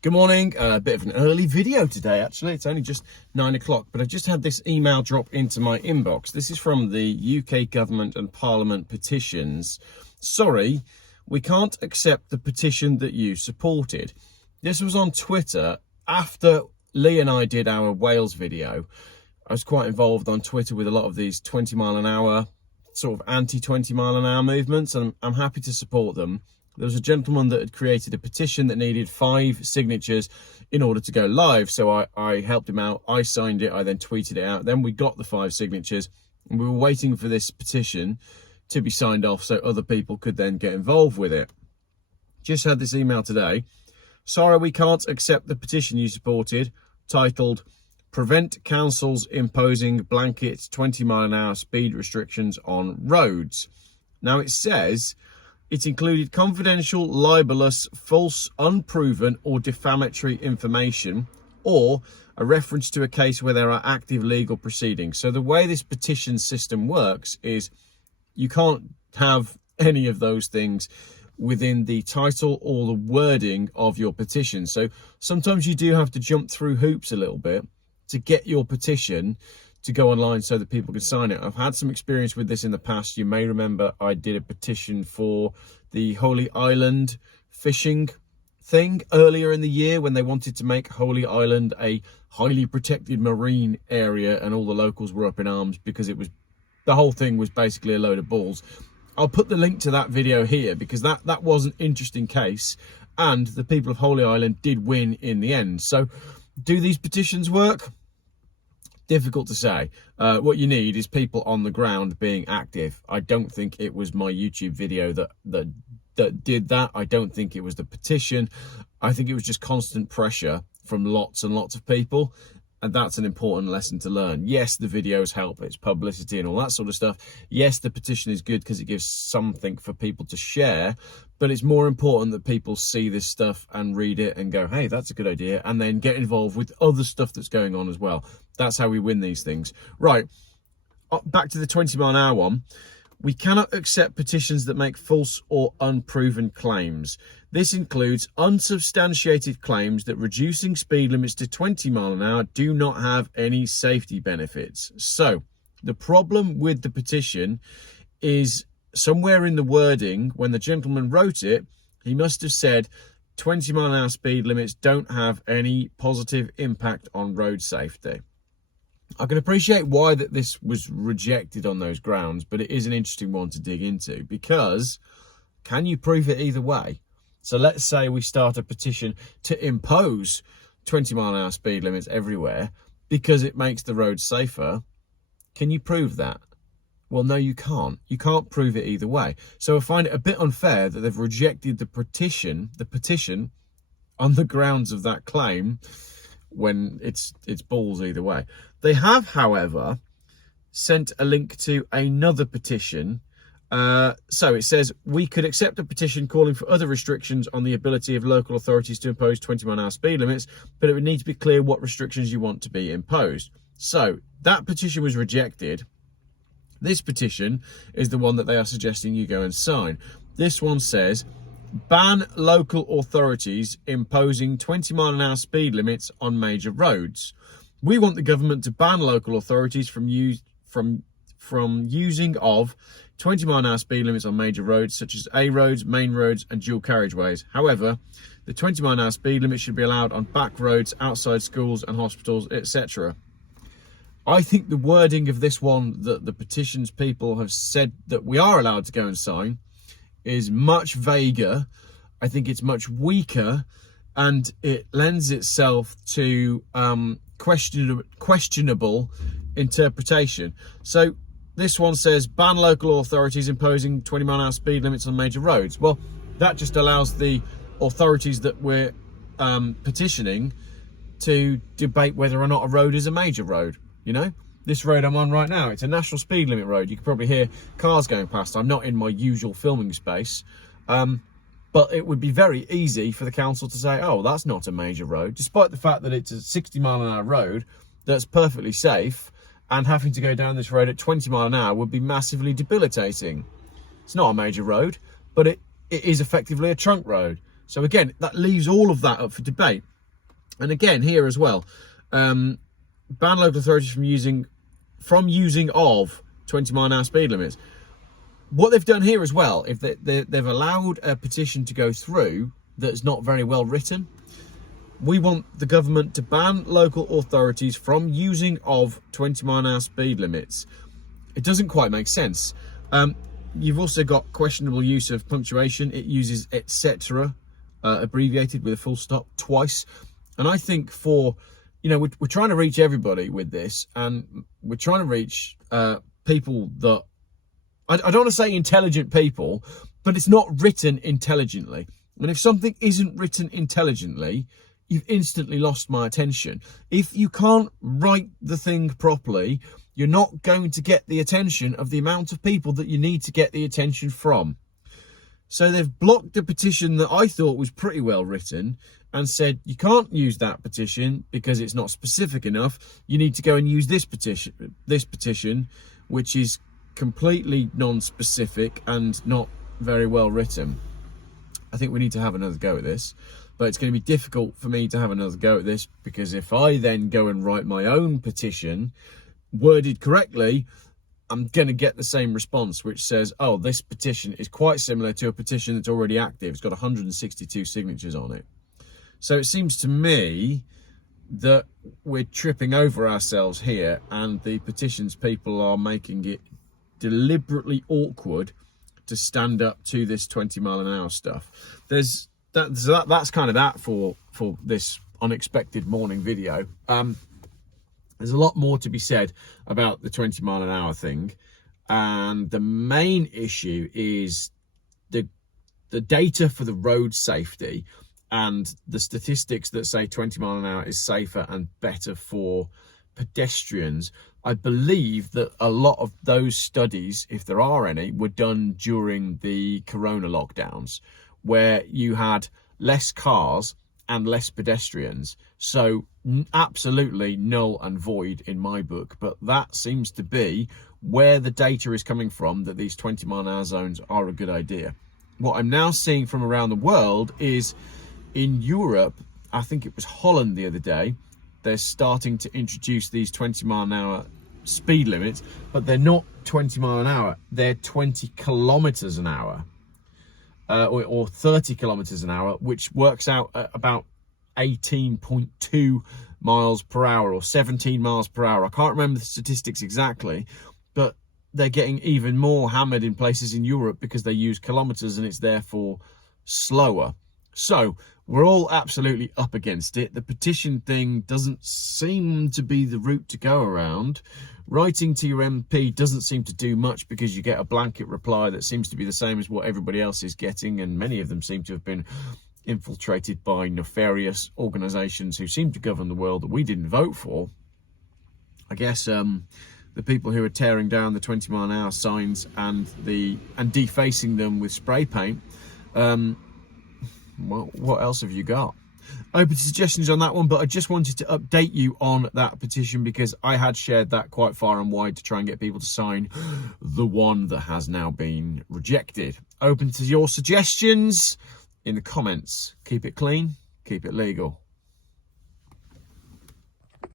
Good morning. A bit of an early video today, actually. It's only just 9 o'clock, but I just had this email drop into my inbox. This is from the UK Government and Parliament petitions. Sorry, we can't accept the petition that you supported. This was on Twitter after Lee and I did our Wales video. I was quite involved on Twitter with a lot of these 20 mile an hour, sort of anti-20 mile an hour movements, and I'm happy to support them. There was a gentleman that had created a petition that needed 5 signatures in order to go live. So I helped him out. I signed it. I then tweeted it out. Then we got the 5 signatures and we were waiting for this petition to be signed off so other people could then get involved with it. Just had this email today. Sorry, we can't accept the petition you supported, titled Prevent Councils Imposing Blanket 20 mile an hour speed restrictions on roads. Now it says it included confidential, libelous, false, unproven or defamatory information, or a reference to a case where there are active legal proceedings. So the way this petition system works is you can't have any of those things within the title or the wording of your petition. So sometimes you do have to jump through hoops a little bit to get your petition to go online so that people can sign it. I've had some experience with this in the past. You may remember I did a petition for the Holy Island fishing thing earlier in the year when they wanted to make Holy Island a highly protected marine area, and all the locals were up in arms because the whole thing was basically a load of balls. I'll put the link to that video here because that was an interesting case, and the people of Holy Island did win in the end. So do these petitions work? Difficult to say. What you need is people on the ground being active. I don't think it was my YouTube video that did that. I don't think it was the petition. I think it was just constant pressure from lots and lots of people. And that's an important lesson to learn. Yes, the videos help. It's publicity and all that sort of stuff. Yes, the petition is good because it gives something for people to share. But it's more important that people see this stuff and read it and go, hey, that's a good idea. And then get involved with other stuff that's going on as well. That's how we win these things. Right, back to the 20 mile an hour one. We cannot accept petitions that make false or unproven claims. This includes unsubstantiated claims that reducing speed limits to 20 mile an hour do not have any safety benefits. So the problem with the petition is somewhere in the wording, when the gentleman wrote it, he must have said 20 mile an hour speed limits don't have any positive impact on road safety. I can appreciate why that this was rejected on those grounds, but it is an interesting one to dig into because can you prove it either way? So let's say we start a petition to impose 20 mile an hour speed limits everywhere because it makes the roads safer. Can you prove that? Well, no, you can't. You can't prove it either way. So I find it a bit unfair that they've rejected the petition on the grounds of that claim when it's balls either way. They have, however, sent a link to another petition. So it says, we could accept a petition calling for other restrictions on the ability of local authorities to impose 20 mile an hour speed limits, but it would need to be clear what restrictions you want to be imposed. So that petition was rejected. This petition is the one that they are suggesting you go and sign. This one says, ban local authorities imposing 20 mile an hour speed limits on major roads. We want the government to ban local authorities from using of 20 mile an hour speed limits on major roads such as A roads, main roads and dual carriageways. However, the 20 mile an hour speed limit should be allowed on back roads, outside schools and hospitals, etc. I think the wording of this one that the petitions people have said that we are allowed to go and sign is much vaguer. I think it's much weaker and it lends itself to questionable interpretation. So this one says ban local authorities imposing 20 mile an hour speed limits on major roads. Well, that just allows the authorities that we're petitioning to debate whether or not a road is a major road. You know, this road I'm on right now, it's a national speed limit road. You can probably hear cars going past. I'm not in my usual filming space. But it would be very easy for the council to say, oh, that's not a major road, despite the fact that it's a 60 mile an hour road that's perfectly safe, and having to go down this road at 20 mile an hour would be massively debilitating. It's not a major road, but it is effectively a trunk road. So again, that leaves all of that up for debate. And again, here as well, ban local authorities from using of 20-mile-an-hour speed limits. What they've done here as well, if they've allowed a petition to go through that's not very well written. We want the government to ban local authorities from using of 20-mile-an-hour speed limits. It doesn't quite make sense. You've also got questionable use of punctuation. It uses etc. Abbreviated with a full stop twice. And I think we're trying to reach everybody with this, and we're trying to reach people that, I don't want to say intelligent people, but it's not written intelligently. And if something isn't written intelligently, you've instantly lost my attention. If you can't write the thing properly, you're not going to get the attention of the amount of people that you need to get the attention from. So they've blocked a petition that I thought was pretty well written and said, you can't use that petition because it's not specific enough. You need to go and use this petition, which is completely non-specific and not very well written. I think we need to have another go at this, but it's going to be difficult for me to have another go at this, because if I then go and write my own petition worded correctly, I'm going to get the same response, which says, oh, this petition is quite similar to a petition that's already active. It's got 162 signatures on it. So it seems to me that we're tripping over ourselves here, and the petitions people are making it deliberately awkward to stand up to this 20-mile-an-hour stuff. That's kind of that for this unexpected morning video. There's a lot more to be said about the 20-mile-an-hour thing, and the main issue is the data for the road safety and the statistics that say 20 mile an hour is safer and better for pedestrians. I believe that a lot of those studies, if there are any, were done during the corona lockdowns, where you had less cars and less pedestrians. So absolutely null and void in my book, but that seems to be where the data is coming from, that these 20 mile an hour zones are a good idea. What I'm now seeing from around the world is in Europe, I think it was Holland the other day, they're starting to introduce these 20 mile an hour speed limits, but they're not 20 mile an hour, they're 20 kilometers an hour. Or 30 kilometers an hour, which works out at about 18.2 miles per hour or 17 miles per hour. I can't remember the statistics exactly, but they're getting even more hammered in places in Europe because they use kilometers and it's therefore slower. So we're all absolutely up against it. The petition thing doesn't seem to be the route to go around. Writing to your MP doesn't seem to do much, because you get a blanket reply that seems to be the same as what everybody else is getting, and many of them seem to have been infiltrated by nefarious organisations who seem to govern the world that we didn't vote for. I guess the people who are tearing down the 20 mile an hour signs and defacing them with spray paint, well, what else have you got? Open to suggestions on that one, but I just wanted to update you on that petition because I had shared that quite far and wide to try and get people to sign the one that has now been rejected. Open to your suggestions in the comments. Keep it clean, keep it legal.